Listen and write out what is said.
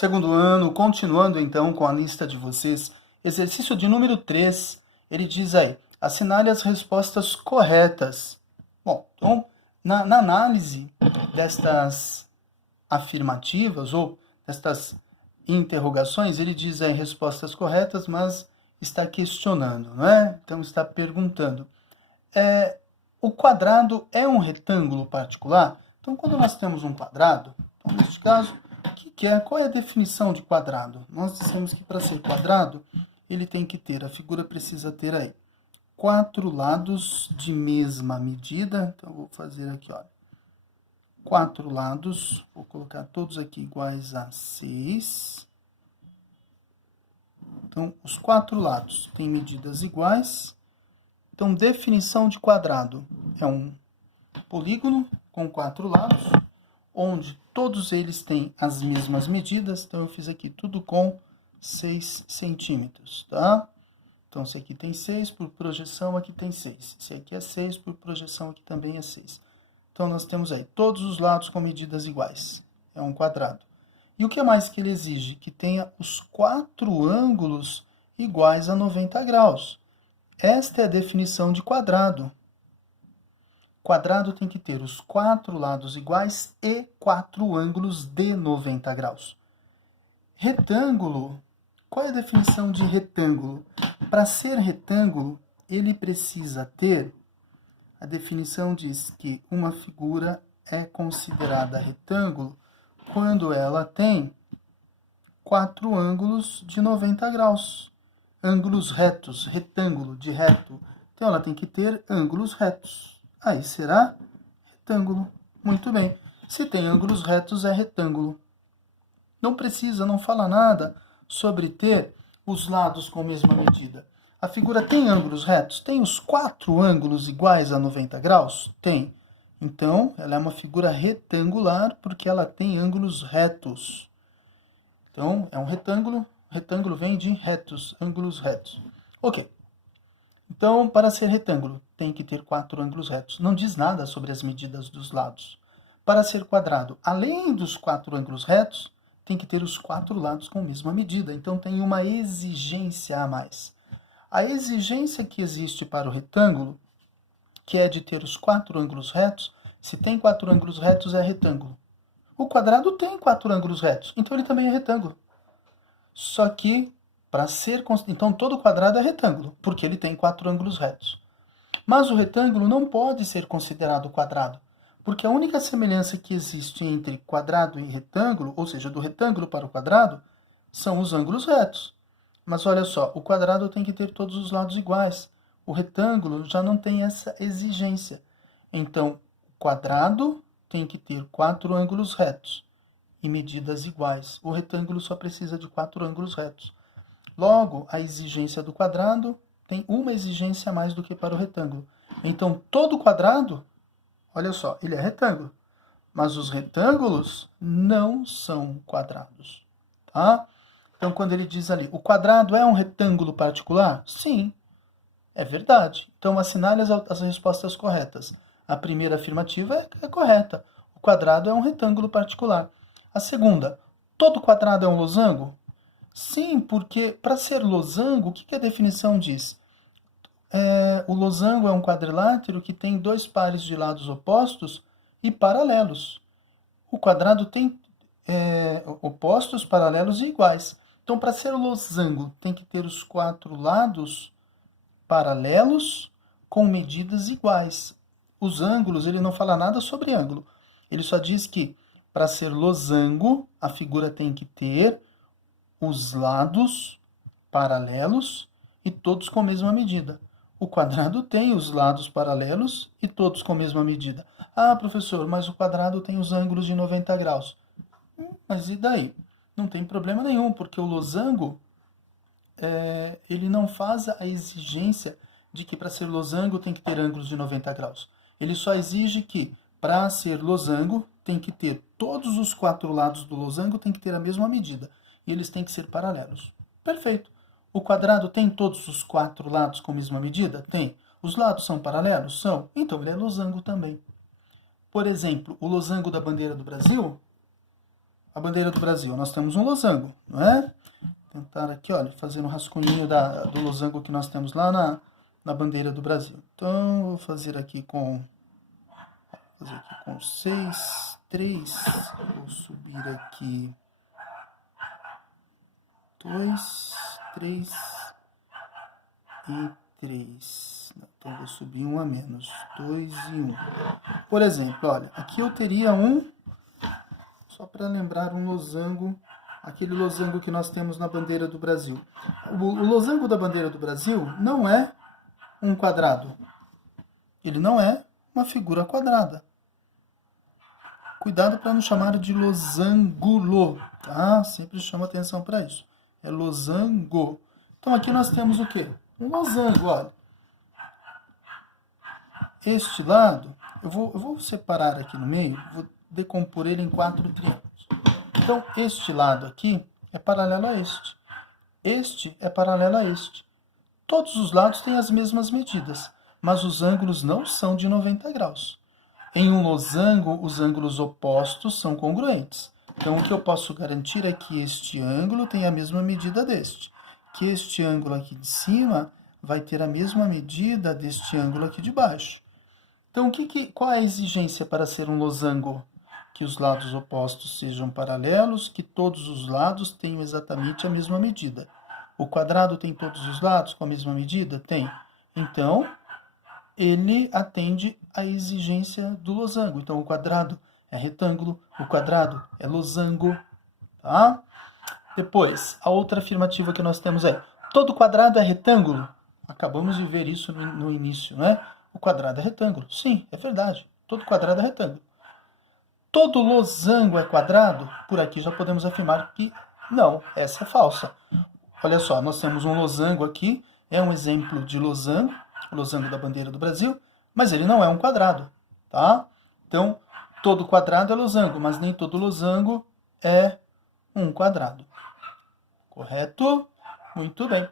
Segundo ano, continuando então com a lista de vocês, exercício de número 3, ele diz aí, assinale as respostas corretas. Bom, então, na análise destas afirmativas ou destas interrogações, ele diz aí respostas corretas, mas está questionando, não é? Então está perguntando. O quadrado é um retângulo particular? Então, quando nós temos um quadrado, então, neste caso, qual é a definição de quadrado? Nós dissemos que para ser quadrado, ele tem que ter, a figura precisa ter aí 4 lados de mesma medida. Então, eu vou fazer aqui, olha, 4 lados, vou colocar todos aqui iguais a 6. Então, os 4 lados têm medidas iguais. Então, definição de quadrado é um polígono com 4 lados, onde todos eles têm as mesmas medidas. Então, eu fiz aqui tudo com 6 centímetros, tá? Então, esse aqui tem 6, por projeção aqui tem 6. Esse aqui é 6, por projeção aqui também é 6. Então, nós temos aí todos os lados com medidas iguais. É um quadrado. E o que mais que ele exige? Que tenha os 4 ângulos iguais a 90 graus. Esta é a definição de quadrado. Quadrado tem que ter os 4 lados iguais e 4 ângulos de 90 graus. Retângulo. Qual é a definição de retângulo? Para ser retângulo, ele precisa ter... A definição diz que uma figura é considerada retângulo quando ela tem 4 ângulos de 90 graus. Ângulos retos, retângulo de reto. Então, ela tem que ter ângulos retos. Aí será retângulo. Muito bem. Se tem ângulos retos, é retângulo. Não precisa, não fala nada sobre ter os lados com a mesma medida. A figura tem ângulos retos? Tem os 4 ângulos iguais a 90 graus? Tem. Então, ela é uma figura retangular porque ela tem ângulos retos. Então, é um retângulo. Retângulo vem de retos, ângulos retos. Ok. Então, para ser retângulo, tem que ter 4 ângulos retos. Não diz nada sobre as medidas dos lados. Para ser quadrado, além dos 4 ângulos retos, tem que ter os 4 lados com a mesma medida. Então, tem uma exigência a mais. A exigência que existe para o retângulo, que é de ter os 4 ângulos retos, se tem 4 ângulos retos, é retângulo. O quadrado tem 4 ângulos retos, então ele também é retângulo. Só que, para ser... Então, todo quadrado é retângulo, porque ele tem 4 ângulos retos. Mas o retângulo não pode ser considerado quadrado, porque a única semelhança que existe entre quadrado e retângulo, ou seja, do retângulo para o quadrado, são os ângulos retos. Mas olha só, o quadrado tem que ter todos os lados iguais. O retângulo já não tem essa exigência. Então, o quadrado tem que ter 4 ângulos retos e medidas iguais. O retângulo só precisa de 4 ângulos retos. Logo, a exigência do quadrado tem uma exigência a mais do que para o retângulo. Então, todo quadrado, olha só, ele é retângulo. Mas os retângulos não são quadrados, tá? Então, quando ele diz ali, o quadrado é um retângulo particular? Sim, é verdade. Então, assinale as respostas corretas. A primeira afirmativa é correta. O quadrado é um retângulo particular. A segunda, todo quadrado é um losango? Sim, porque para ser losango, o que a definição diz? O losango é um quadrilátero que tem 2 pares de lados opostos e paralelos. O quadrado tem opostos, paralelos e iguais. Então, para ser losango, tem que ter os 4 lados paralelos com medidas iguais. Os ângulos, ele não fala nada sobre ângulo. Ele só diz que, para ser losango, a figura tem que ter os lados paralelos e todos com a mesma medida. O quadrado tem os lados paralelos e todos com a mesma medida. Ah, professor, mas o quadrado tem os ângulos de 90 graus. Mas e daí? Não tem problema nenhum, porque o losango, ele não faz a exigência de que para ser losango tem que ter ângulos de 90 graus. Ele só exige que, para ser losango, tem que ter todos os 4 lados do losango tem que ter a mesma medida. E eles têm que ser paralelos. Perfeito. O quadrado tem todos os 4 lados com a mesma medida? Tem. Os lados são paralelos? São. Então, ele é losango também. Por exemplo, o losango da bandeira do Brasil a bandeira do Brasil? Nós temos um losango, não é? Vou tentar aqui, olha, fazer um rascunho do losango que nós temos lá na bandeira do Brasil. Então, vou fazer aqui com 6, 3, vou subir aqui 2, 3 e 3. Então, vou subir um a menos, 2 e 1. Por exemplo, olha, aqui eu teria só para lembrar um losango, aquele losango que nós temos na bandeira do Brasil. O losango da bandeira do Brasil não é um quadrado. Ele não é uma figura quadrada. Cuidado para não chamar de losangulo, tá? Sempre chama atenção para isso. É losango. Então aqui nós temos o quê? Um losango, olha. Este lado, eu vou separar aqui no meio, vou decompor ele em 4 triângulos. Então, este lado aqui é paralelo a este. Este é paralelo a este. Todos os lados têm as mesmas medidas, mas os ângulos não são de 90 graus. Em um losango, os ângulos opostos são congruentes. Então, o que eu posso garantir é que este ângulo tem a mesma medida deste. Que este ângulo aqui de cima vai ter a mesma medida deste ângulo aqui de baixo. Então, qual é a exigência para ser um losango? Que os lados opostos sejam paralelos, que todos os lados tenham exatamente a mesma medida. O quadrado tem todos os lados com a mesma medida? Tem. Então, ele atende à exigência do losango. Então, o quadrado é retângulo, o quadrado é losango, tá? Depois, a outra afirmativa que nós temos é: todo quadrado é retângulo? Acabamos de ver isso no início, né? O quadrado é retângulo. Sim, é verdade. Todo quadrado é retângulo. Todo losango é quadrado? Por aqui já podemos afirmar que não, essa é falsa. Olha só, nós temos um losango aqui, é um exemplo de losango, o losango da bandeira do Brasil, mas ele não é um quadrado, tá? Então, todo quadrado é losango, mas nem todo losango é um quadrado. Correto? Muito bem.